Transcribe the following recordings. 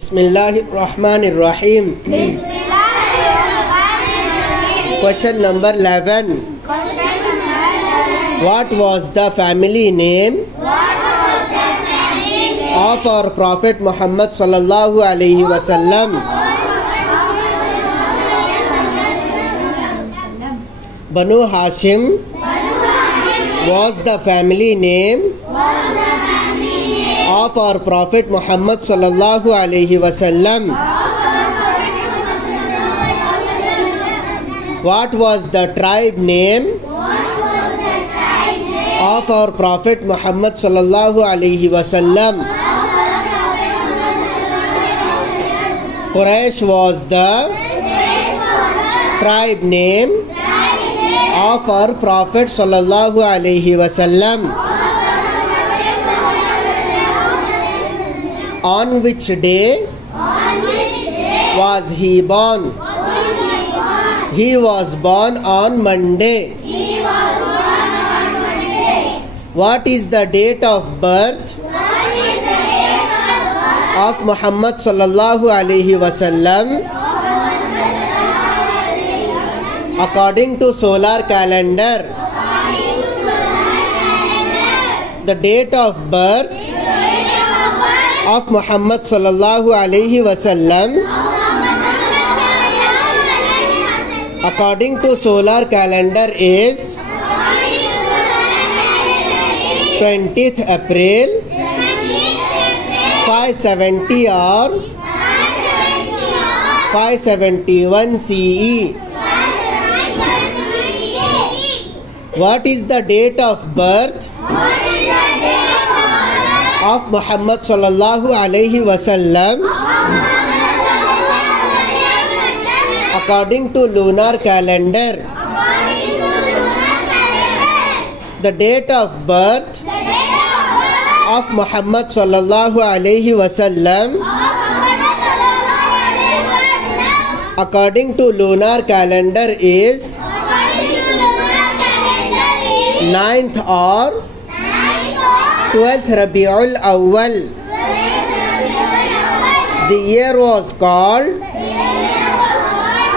Bismillahirrahmanirrahim. Question number 11. What was the family name of our Prophet Muhammad sallallahu alaihi wasallam? Banu Hashim was the family name of our Prophet Muhammad sallallahu alaihi wasallam. What was the tribe name of our Prophet Muhammad sallallahu alaihi wasallam? Quraysh was the tribe name of our Prophet sallallahu alaihi wasallam. On which day was he born? He was born on Monday. What is the date of birth of Muhammad sallallahu alaihi wasallam? According to solar calendar, the date of birth of Muhammad sallallahu alaihi wasallam according to solar calendar is 20th April 570 or 571 CE. What is the date of birth of Muhammad sallallahu alaihi wasallam according to lunar calendar? The date of birth of Muhammad sallallahu alaihi wasallam according to lunar calendar is 9th or 12th Rabiul Awwal. The year was called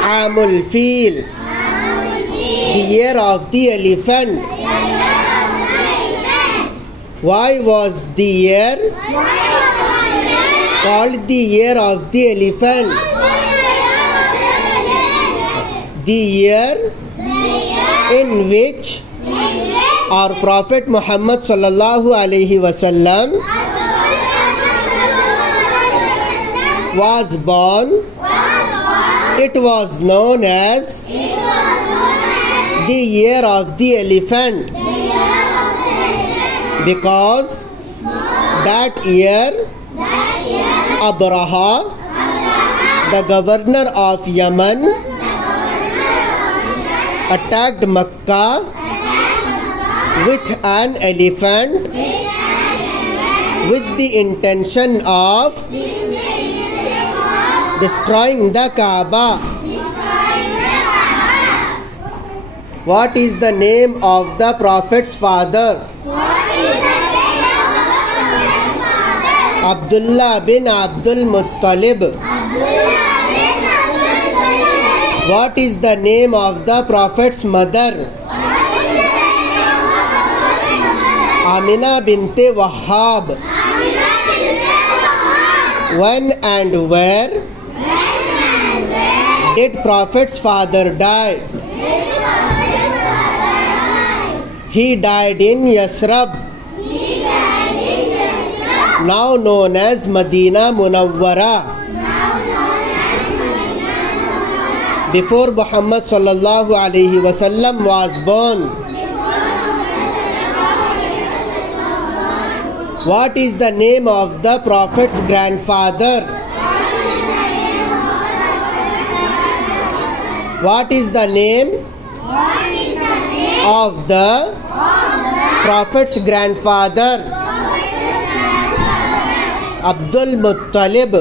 Amul Fil, the year of the elephant. Why was the year called the year of the elephant? The year in which our Prophet Muhammad sallallahu alaihi wasallam was born, it was known as the year of the elephant, because that year Abraha, the governor of Yemen, attacked Makkah with an elephant with the intention of destroying the Kaaba. What is the name of the Prophet's father? Abdullah bin Abdul Muttalib. What is the name of the Prophet's mother? Amina binte Wahhab. When and where did Prophet's father die? He died in Yasrib, now known as Medina Munawwara. Before Muhammad sallallahu alaihi wasallam was born, what is the name of the Prophet's grandfather? What is the name of the Prophet's grandfather? Abdul Muttalib.